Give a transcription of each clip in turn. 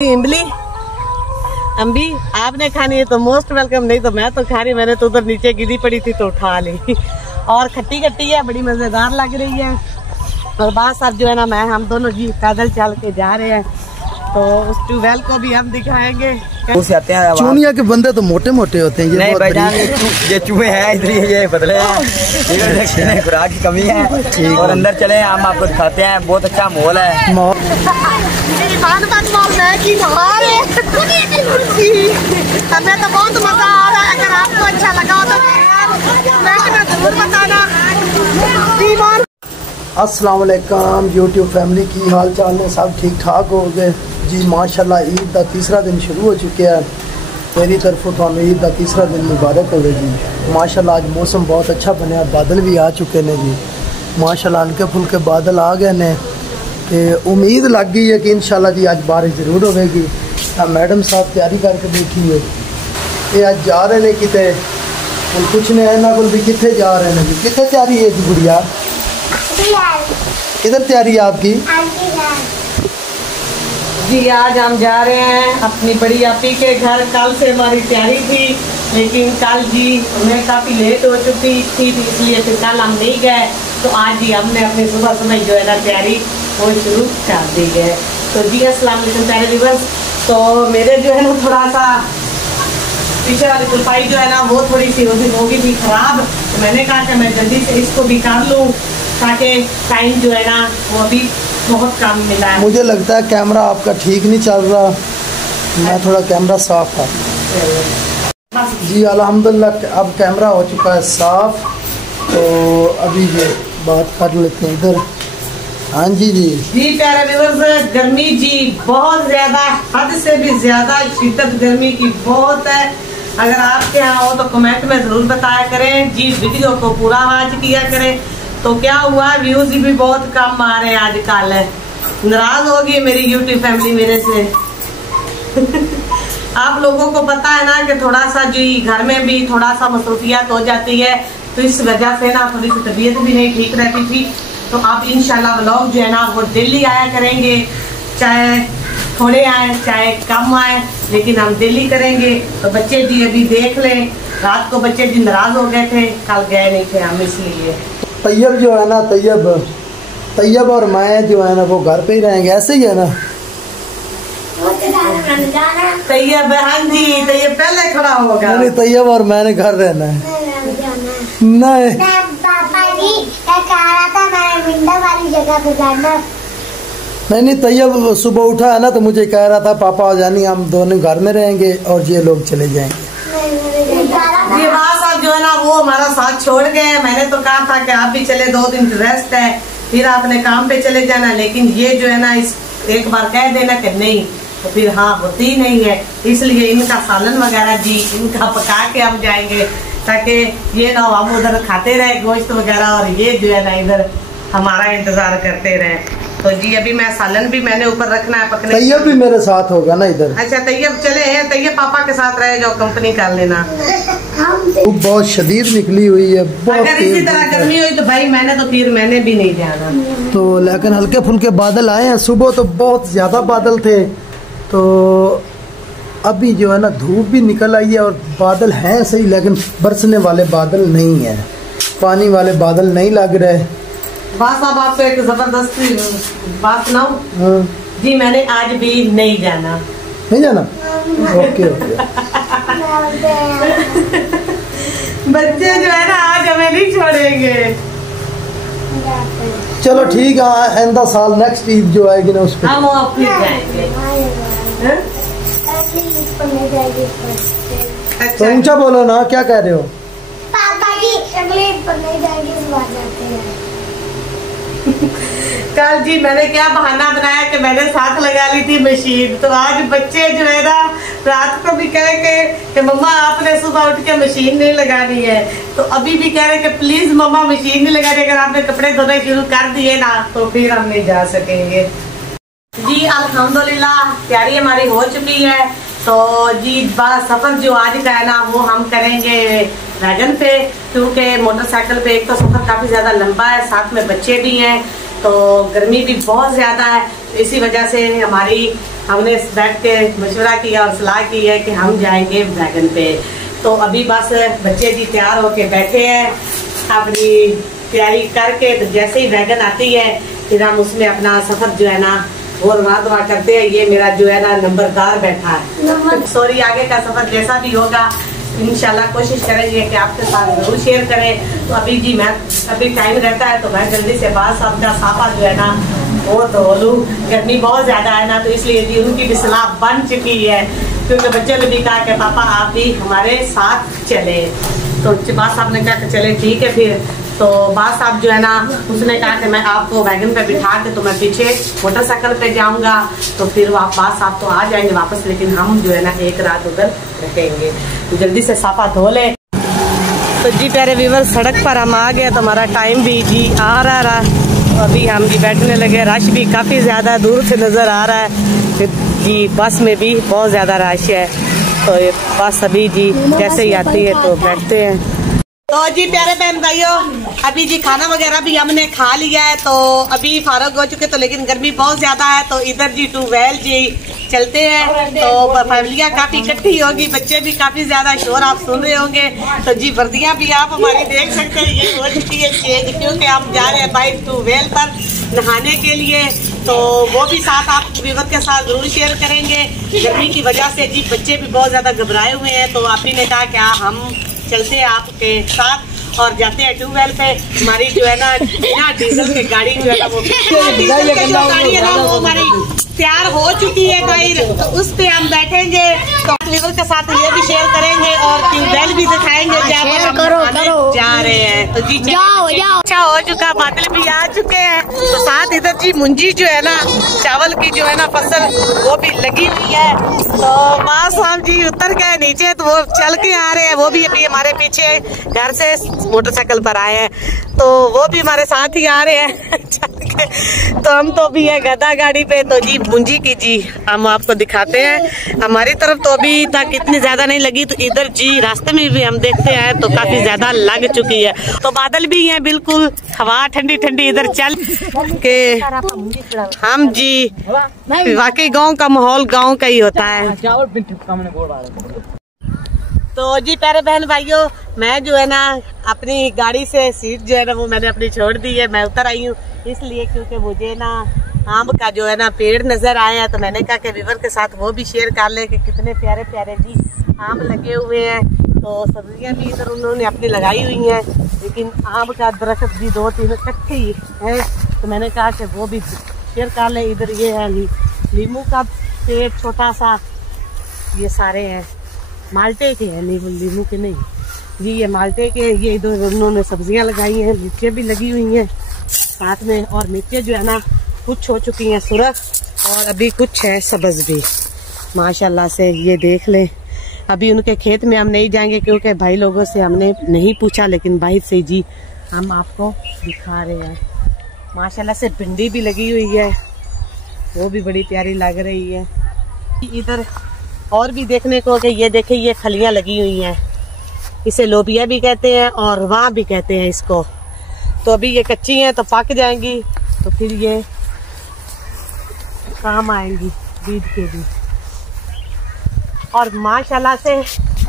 इमली अम्बी आपने खानी है तो मोस्ट वेलकम, नहीं तो मैं तो खा रही, मैंने तो उधर नीचे गिरी पड़ी थी तो उठा ली। और खट्टी खट्टी है, बड़ी मजेदार लग रही है। और बात साहब जो है ना, मैं हम दोनों जी पैदल चल के जा रहे हैं, तो उस ट्यूबवेल को भी हम दिखाएंगे। आते हैं चूनिया के बंदे तो मोटे मोटे होते हैं, ये नहीं ये चूहे हैं, इसलिए ये बदले हैं, खुराक की कमी है। और अंदर चले हम आपको दिखाते हैं, बहुत अच्छा माहौल है। हमें तो बहुत मजा आ रहा है, अगर आपको अच्छा लगा हो तो जरूर बताना। अस्सलाम वालेकुम यूट्यूब फैमिली, की हाल चाल है? सब ठीक ठाक हो गए जी माशाल्लाह। ईद का तीसरा दिन शुरू हो चुके हैं, मेरी तरफों तो ईद का तीसरा दिन मुबारक हो जी माशाल्लाह। आज मौसम बहुत अच्छा बनया, बादल भी आ चुके ने जी माशाल्लाह, हल्के फुल्के बादल आ गए ने। उम्मीद लग गई है कि इंशाल्लाह जी आज बारिश ज़रूर होगी। मैडम साहब तैयारी करके बैठी है, ये आज जा रहे ने किते, कुछ ने इन्हों को भी कितने जा रहे हैं जी? कितने तैयारी है जी गुड़िया? किधर तैयारी है आपकी जी? आज हम जा रहे हैं अपनी बड़ी आपी के घर। कल से हमारी तैयारी थी, लेकिन कल जी हमें काफ़ी लेट हो चुकी थी, इसलिए फिर कल हम नहीं गए। तो आज जी हमने अपनी सुबह सुबह जो है ना तैयारी वो शुरू कर दी है। तो जी अस्सलाम वालेकुम प्यारे व्यूअर्स। तो मेरे जो है ना थोड़ा सा पीछे वाली तुरपाई जो है ना वो थोड़ी सी होगी थी खराब, तो मैंने कहा कि मैं जल्दी से इसको भी कर लूँ ताकि टाइम जो है ना वो अभी बहुत कम मिला है। मुझे लगता है कैमरा आपका ठीक नहीं चल रहा, मैं थोड़ा कैमरा साफ है जी अल्हम्दुलिल्लाह। अब कैमरा हो चुका है साफ, तो अभी ये बात कर लेते हैं इधर। हाँ जी जी प्यारे व्यूअर्स, गर्मी जी बहुत ज्यादा, हद से भी ज्यादा शिद्दत गर्मी की बहुत है। अगर आपके यहाँ हो तो कमेंट में जरूर बताया करें जी, वीडियो को पूरा वॉच किया करें। तो क्या हुआ, व्यूज भी बहुत कम आ रहे हैं आजकल, नाराज होगी मेरी यूट्यूब फैमिली मेरे से। आप लोगों को पता है ना कि थोड़ा सा जी घर में भी थोड़ा सा मसरूफियत हो जाती है, तो इस वजह से ना थोड़ी सी तबीयत भी नहीं ठीक रहती थी। तो आप इंशाल्लाह व्लॉग जो है ना वो डेली आया करेंगे, चाहे थोड़े आए चाहे कम आए, लेकिन हम डेली करेंगे। तो बच्चे जी अभी देख लें, रात को बच्चे जी नाराज हो गए थे, कल गए नहीं थे हम, इसलिए। तैयब जो है ना, तैयब और मैं जो है ना वो घर पे ही रहेंगे, ऐसे ही है ना? तैयब हाँ जी, तैयब पहले खड़ा होगा। नहीं, तैयब और मैंने घर रहना है। नहीं पापा जी कह रहा था मैं विंडो वाली जगह पे जाना। नहीं तैयब सुबह उठा है ना, तो मुझे कह रहा था पापा और जानी हम दोनों घर में रहेंगे और ये लोग चले जाएंगे। ये बात साहब जो है ना वो हमारा साथ छोड़ गए। मैंने तो कहा था कि आप भी चले, 2 दिन रेस्ट है, फिर आपने काम पे चले जाना, लेकिन ये जो है ना इस एक बार कह देना कि नहीं, तो फिर हाँ होती नहीं है। इसलिए इनका सालन वगैरह जी इनका पका के हम जाएंगे, ताकि ये ना हम उधर खाते रहे गोश्त वगैरह, और ये जो है ना इधर हमारा इंतजार करते रहे। तो जी अभी मैं सालन भी मैंने ऊपर रखना है पकने। तैयब भी मेरे साथ होगा ना इधर? अच्छा तैयब चले हैं, तैयब पापा के साथ रहे, जो कंपनी कर लेना। बहुत शदीद निकली हुई है, अगर इसी तरह गर्मी हुई तो भाई मैंने भी नहीं जाना। तो लेकिन हल्के फुल्के बादल आए हैं, सुबह तो बहुत ज्यादा बादल थे, तो अभी जो है ना धूप भी निकल आई है और बादल हैं सही, लेकिन बरसने वाले बादल नहीं है, पानी वाले बादल नहीं लग रहे। बस अब आपको एक जबरदस्त बात सुनाऊं जी, मैंने आज भी नहीं जाना। नहीं जाना? Okay okay. बच्चे जो है ना आज हमें नहीं छोड़ेंगे। चलो ठीक है, आइंदा साल नेक्स्ट ईद जो आएगी ना उसको हम अपनी जाएंगे। तो ऊंचा बोलो ना, क्या कह रहे हो? पापा जी अगले ईद पर नहीं जाएंगे, इस बार जाते हैं। कल जी मैंने क्या बहाना बनाया कि मैंने साथ लगा ली थी मशीन, तो आज बच्चे जो है ना रात को भी कह के कि मम्मा आपने सुबह उठ के मशीन नहीं लगानी है, तो अभी भी कह रहे कि प्लीज मम्मा मशीन नहीं लगानी, अगर आपने कपड़े धोने शुरू कर दिए ना तो फिर हम नहीं जा सकेंगे। जी अल्हम्दुलिल्लाह तैयारी हमारी हो चुकी है। तो जी सफर जो आज का है ना वो हम करेंगे वैगन पे, क्योंकि मोटरसाइकिल पे एक तो सफर काफी ज्यादा लंबा है, साथ में बच्चे भी हैं, तो गर्मी भी बहुत ज्यादा है, इसी वजह से हमारी हमने बैठ के मशवरा किया और सलाह की है कि हम जाएंगे वैगन पे। तो अभी बस बच्चे जी तैयार होके बैठे हैं अपनी तैयारी करके। तो जैसे ही वैगन आती है फिर हम उसमें अपना सफर जो है ना वो रवा करते हैं। ये मेरा जो है ना नंबरदार बैठा है। सॉरी, आगे का सफर जैसा भी होगा इंशाल्लाह कोशिश करेंगे कि आपके साथ जरूर शेयर करें। तो अभी जी मैं अभी टाइम रहता है तो मैं जल्दी से बात साहब का साफा जो है ना वो धो लूँ। गर्मी बहुत ज्यादा है ना, तो इसलिए जी उनकी भी सलाह बन चुकी है, क्योंकि बच्चे ने भी कहा कि पापा आप भी हमारे साथ चले। तो बात साहब ने कहा कि चले ठीक है। फिर तो बात साहब जो है ना उसने कहा कि मैं आपको वैगन पे बिठा के तो मैं पीछे मोटरसाइकिल पे जाऊंगा। तो फिर बात साहब तो आ जाएंगे वापस, लेकिन हम जो है ना एक रात उधर रहेंगे। तो जल्दी से साफा धो ले। तो जी प्यारे व्यूअर, सड़क पर हम आ गए तो हमारा टाइम भी जी आ रहा। अभी हम जी बैठने लगे। रश भी काफ़ी ज़्यादा दूर से नज़र आ रहा है जी। बस में भी बहुत ज़्यादा रश है। तो ये बस अभी जी जैसे ही आती है तो बैठते हैं। तो जी प्यारे बहन भाइयों, अभी जी खाना वगैरह भी हमने खा लिया है, तो अभी फारग हो चुके। तो लेकिन गर्मी बहुत ज्यादा है, तो इधर जी ट्यूबवेल जी चलते हैं। तो फैमिलियाँ काफी इकट्ठी होगी, बच्चे भी काफी ज्यादा शोर आप सुन रहे होंगे। तो जी वर्दियाँ भी आप हमारी देख सकते हैं, ये हो चुकी है चेंज, क्योंकि हम जा रहे हैं भाई ट्यूबवेल पर नहाने के लिए। तो वो भी साथ आप व्यूअर के साथ जरूर शेयर करेंगे। गर्मी की वजह से जी बच्चे भी बहुत ज्यादा घबराए हुए हैं। तो आप ही ने कहा क्या हम चलते हैं आपके साथ और जाते हैं ट्यूबवेल पे। हमारी जो है ना बिना डीजल के गाड़ी जो है ना वो गाड़ी है ना वो हमारी तैयार हो चुकी है भाई, तो उस पे हम बैठेंगे। तो व्यूअर के साथ ये भी शेयर करेंगे और ट्यूबवेल भी दिखाएंगे जहाँ पर हम जा रहे हैं। तो जी अच्छा हो चुका, बादल भी आ चुके हैं। तो साथ इधर जी मुंजी जो है ना चावल की जो है ना फसल वो भी लगी हुई है। तो माँ साहब जी उतर गए नीचे, तो वो चल के आ रहे हैं। वो भी अभी हमारे पीछे घर से मोटरसाइकिल पर आए हैं, तो वो भी हमारे साथ ही आ रहे हैं चल के। तो हम तो अभी है गधा गाड़ी पे। तो जी मुंजी की जी हम आपको दिखाते हैं। हमारी तरफ तो अभी तक इतनी ज्यादा नहीं लगी, तो इधर जी रास्ते में भी हम देखते हैं तो काफी ज्यादा लग चुकी है। तो बादल भी है बिल्कुल, हवा ठंडी ठंडी इधर चल के। हम जी वाकई गांव का माहौल गांव का ही होता है। तो जी प्यारे बहन भाइयों, मैं जो है ना अपनी गाड़ी से सीट जो है ना वो मैंने अपनी छोड़ दी है। मैं उतर आई हूँ इसलिए क्योंकि मुझे ना आम का जो है ना पेड़ नजर आए हैं। तो मैंने कहा कि व्यूअर के साथ वो भी शेयर कर ले कि कितने प्यारे प्यारे जी आम लगे हुए हैं। तो सब्जियां भी इधर उन्होंने अपनी लगाई हुई हैं, लेकिन आम का दरख्त भी 2-3 इकट्ठे है। तो मैंने कहा कि वो भी शेयर कर ले। इधर ये है नींबू का पेड़ छोटा सा, ये सारे हैं माल्टे के हैं, नींबू के नहीं जी, ये माल्टे के। ये इधर उन्होंने सब्जियां लगाई हैं, मिर्चें भी लगी हुई हैं साथ में। और मिर्चें जो है ना कुछ हो चुकी हैं सुरख और अभी कुछ है सब्ज भी माशाल्लाह से। ये देख ले। अभी उनके खेत में हम नहीं जाएंगे क्योंकि भाई लोगों से हमने नहीं पूछा, लेकिन बाहर से जी हम आपको दिखा रहे हैं। माशाल्लाह से भिंडी भी लगी हुई है, वो भी बड़ी प्यारी लग रही है। इधर और भी देखने को कि ये देखे ये फलियां लगी हुई हैं, इसे लोबिया भी कहते हैं और वहाँ भी कहते हैं इसको। तो अभी ये कच्ची हैं तो पक जाएंगी तो फिर ये काम आएंगी बीज के भी। और माशाल्लाह से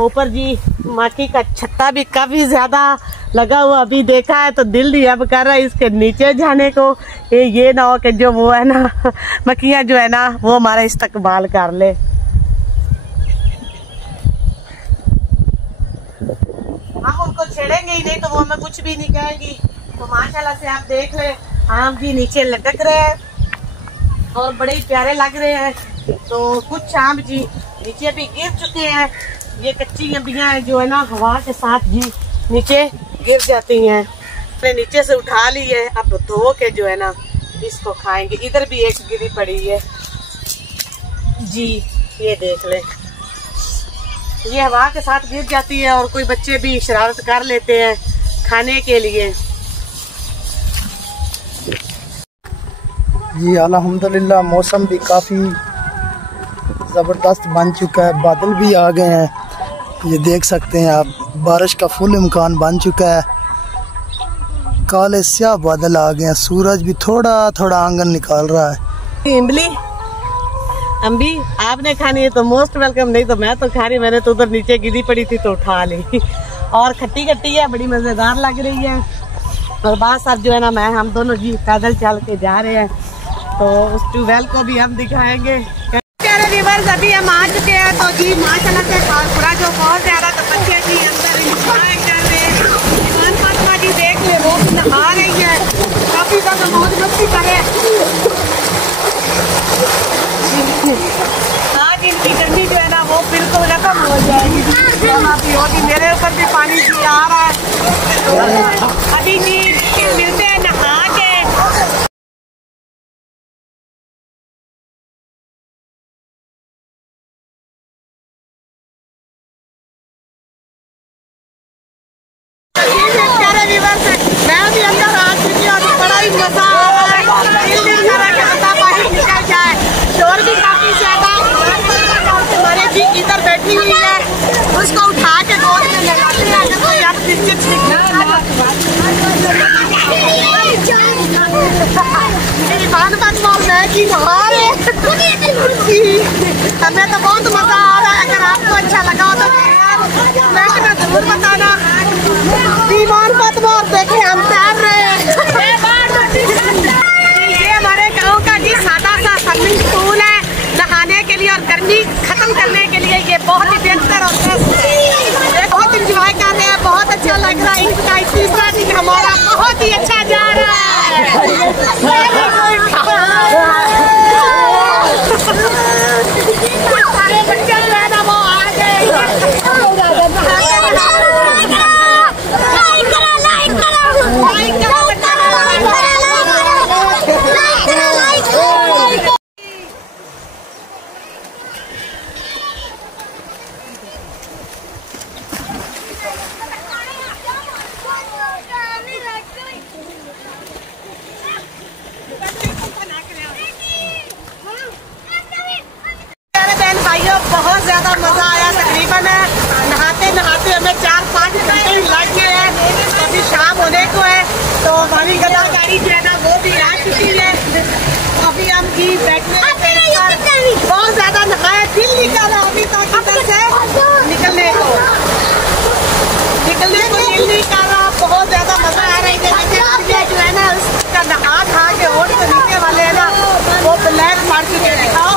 ऊपर जी मक्की का छत्ता भी काफी ज्यादा लगा हुआ। अभी देखा है तो दिल नहीं अब कर रहा है इसके नीचे जाने को। ये ना हो कि जो वो है ना मक्खियाँ जो है ना वो हमारा इस्तेमाल कर ले। हम उनको छेड़ेंगे ही नहीं तो वो हमें कुछ भी नहीं कहेंगी। तो माशाल्लाह से आप देख ले आम भी नीचे लटक रहे हैं और बड़े प्यारे लग रहे हैं। तो कुछ आम जी नीचे भी गिर चुके हैं। ये कच्ची अम्बियां जो है ना हवा के साथ जी नीचे गिर जाती हैं। मैंने नीचे से उठा ली है, अब धो के जो है ना इसको खाएंगे। इधर भी एक गिरी पड़ी है जी, ये देख ले। ये हवा के साथ गिर जाती है और कोई बच्चे भी शरारत कर लेते हैं खाने के लिए। जी अल्हम्दुलिल्लाह मौसम भी काफ़ी ज़बरदस्त बन चुका है, बादल भी आ गए हैं। ये देख सकते हैं आप, बारिश का फुल इम्कान बन चुका है। काले स्याह बादल आ गए हैं, सूरज भी थोड़ा थोड़ा आंगन निकाल रहा है। इमली अम्बी आपने खानी है तो मोस्ट वेलकम, नहीं तो मैं तो खा रही, मैंने तो उधर नीचे गिरी पड़ी थी तो उठा ली। और खट्टी खट्टी है, बड़ी मजेदार लग रही है। और बाद साहब जो है ना मैं हम दोनों जी पैदल चल के जा रहे हैं, तो उस ट्यूबवेल को भी हम दिखाएंगे। रिवर्स अभी हम आ चुके हैं, तो जी माशाल्लाह से पूरा जो बहुत ज्यादा तो बच्चे जी अंदर इंजॉय कर रहे हैं। ईमान फातिमा जी देख ले वो नहा रही है, काफी ज्यादा मौज मस्ती कर रहे हैं। आज इनकी गर्मी जो है ना वो बिल्कुल खत्म हो जाएगी। होगी मेरे ऊपर भी पानी जी आ रहा है। अभी जी मिलते हैं नहा के। मैं भी अंदर आ चुकी हूँ, बड़ा ही मजा आ रहा है। निकल जाए, शोर भी काफी ज्यादा। हमारे जी इधर बैठी हुई है, उसको उठा के गोद में लगाते हैं। अगर कोई आप हमें तो बहुत मजा आ रहा है। अगर आपको अच्छा लगा हो तो मैं जरूर बताना। ईमान फातिमा और देखे हम तैर रहे हैं। ये हमारे गांव का जी सादा सा स्विमिंग पूल है नहाने के लिए और गर्मी खत्म करने के लिए। ये बहुत ही बेहतर और बहुत इंजॉय कर रहे हैं, बहुत अच्छा लग रहा है। इनका तीसरा दिन हमारा बहुत ही अच्छा जा रहा है। सारे बच्चे जो है ना वो आ गए। बहुत ज्यादा मजा आया। तकरीबन नहाते नहाते हमें 4-5 घंटे लग गए हैं। अभी शाम होने को है, तो हमारी गदा गाड़ी जो है ना वो भी आ चुकी है। अभी हम भी बैठने बहुत ज्यादा नहाए, दिल निकाला अभी तक इधर से निकलने को दिल नहीं कर रहा। बहुत ज्यादा मजा आ रहा है। जो है ना उसका नहा खा के होठ के नीचे वाले है ना वो ब्लैक मार चुके। दिखाओ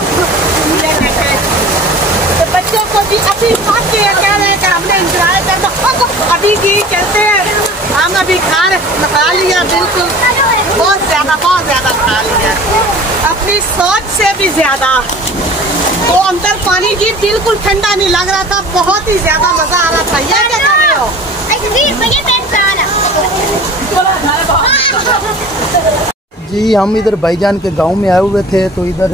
तो बच्चों को भी अभी कह रहे हैं कि हमने इंजॉय करना। अभी की कहते हैं हम अभी खा लिया, बिल्कुल बहुत ज्यादा खा लिया, अपनी सोच से भी ज्यादा। तो अंदर पानी जी बिल्कुल ठंडा नहीं लग रहा था, बहुत ही ज्यादा मजा आ रहा था। ये क्या कर रहे हो? जी हम इधर भाईजान के गांव में आए हुए थे, तो इधर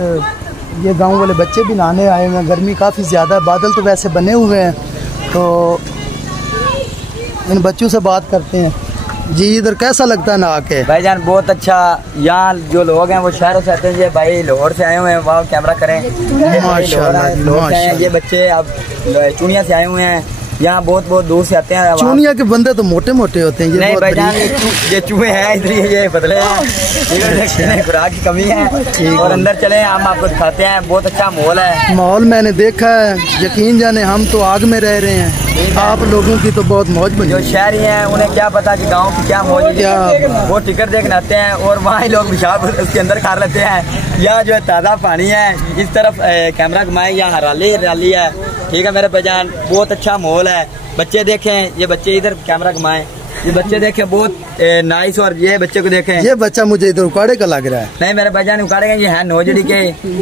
ये गांव वाले बच्चे भी नहाने आए हुए हैं। गर्मी काफ़ी ज़्यादा है, बादल तो वैसे बने हुए हैं, तो इन बच्चों से बात करते हैं। जी इधर कैसा लगता है नहा के? भाईजान बहुत अच्छा। यहाँ जो लोग हैं वो शहरों से आते हैं, ये भाई लाहौर से आए हुए हैं। वहाँ कैमरा करें माशाल्लाह। ये बच्चे अब चुनिया से आए हुए हैं, यहाँ बहुत दूर से आते हैं। चूनिया के बंदे तो मोटे मोटे होते हैं। ये नहीं भाईजान ये चूहे हैं, इसलिए ये पतले हैं, खुराक की कमी है। और अंदर चले हम आपको दिखाते हैं, बहुत अच्छा माहौल है। माहौल मैंने देखा है, यकीन जाने हम तो आग में रह रहे हैं। आप लोगों की तो बहुत मौज बनी। जो शहरी हैं उन्हें क्या पता कि गाँव की क्या मौज है। वो टिकट देखने आते हैं और वहाँ लोग पेशाब उसके अंदर खा लेते हैं। यहाँ जो है ताज़ा पानी है, इस तरफ कैमरा घुमाए, यहाँ हरियाली है। ठीक है मेरे भाईजान, बहुत अच्छा माहौल है। बच्चे देखें, ये बच्चे इधर कैमरा घुमाएं, ये बच्चे देखें बहुत नाइस। और ये बच्चे को देखें, ये बच्चा मुझे इधर उकाड़े का लग रहा है। नहीं मेरे भाईजान उकाड़ेगा, ये है नौजड़ी के।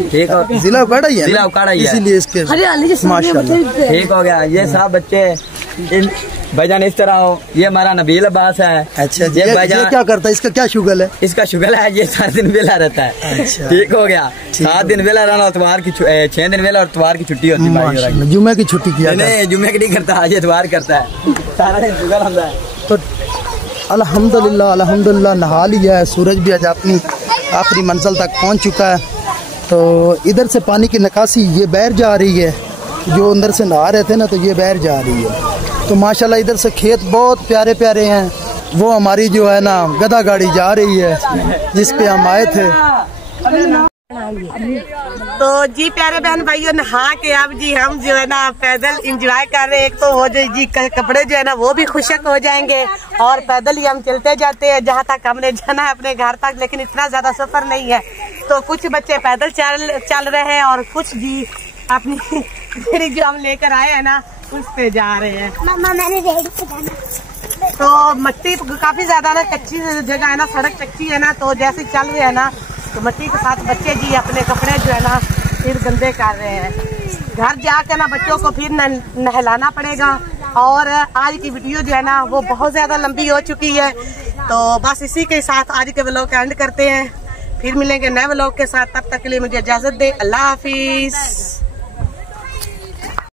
ठीक है, जिला उकाड़ा ही है, जिला उकाड़ा ही है, इसीलिए इसके माशाल्लाह। ठीक हो गया। ये सब बच्चे भाईजान इस तरह हो। ये हमारा नबील अब्बास है। अच्छा ये क्या करता है? इसका क्या शुगल है? इसका शुगल है, ये 7 दिन वेला रहता है। अच्छा। ठीक हो गया। 7 दिन वेला रहना, इतवार की 6 दिन वेला और इतवार की छुट्टी होती है। जुम्मे की छुट्टी किया? नहीं जुम्मे की नहीं करता, आज इतवार करता है, सारा दिन शुगल होता है। तो अल्हम्दुलिल्लाह नहा लिया है। सूरज भी आज अपनी आखिरी मंजिल तक पहुंच चुका है। तो इधर से पानी की निकासी ये बहर जा रही है, जो अंदर से नहा रहे थे ना, तो ये बहर जा रही है। तो माशाल्लाह इधर से खेत बहुत प्यारे प्यारे हैं। वो हमारी जो है ना गदा गाड़ी जा रही है, जिस पे हम आए थे। तो जी प्यारे बहन भाइयों, नहा के अब जी हम जो है ना पैदल एंजॉय कर रहे हैं। एक तो वो जो जी कपड़े जो है ना वो भी खुशक हो जाएंगे और पैदल ही हम चलते जाते हैं जहाँ तक हमने जाना है अपने घर तक। लेकिन इतना ज्यादा सफर नहीं है, तो कुछ बच्चे पैदल चल रहे हैं और कुछ जी अपनी गाड़ी जो हम लेकर आए हैं ना उस पे जा रहे हैं। मम्मा मैंने रेडी पे जाना। तो मट्टी काफी ज्यादा ना कच्ची जगह है ना, सड़क कच्ची है ना, तो जैसे चल रहे हैं ना तो मट्टी के साथ बच्चे जी अपने कपड़े जो है ना फिर गंदे कर रहे हैं। घर जाकर ना बच्चों को फिर नहलाना पड़ेगा। और आज की वीडियो जो है ना वो बहुत ज्यादा लंबी हो चुकी है, तो बस इसी के साथ आज के व्लॉग का एंड करते हैं। फिर मिलेंगे नए व्लॉग के साथ, तब तक के लिए मुझे इजाजत दे। अल्लाह हाफिज।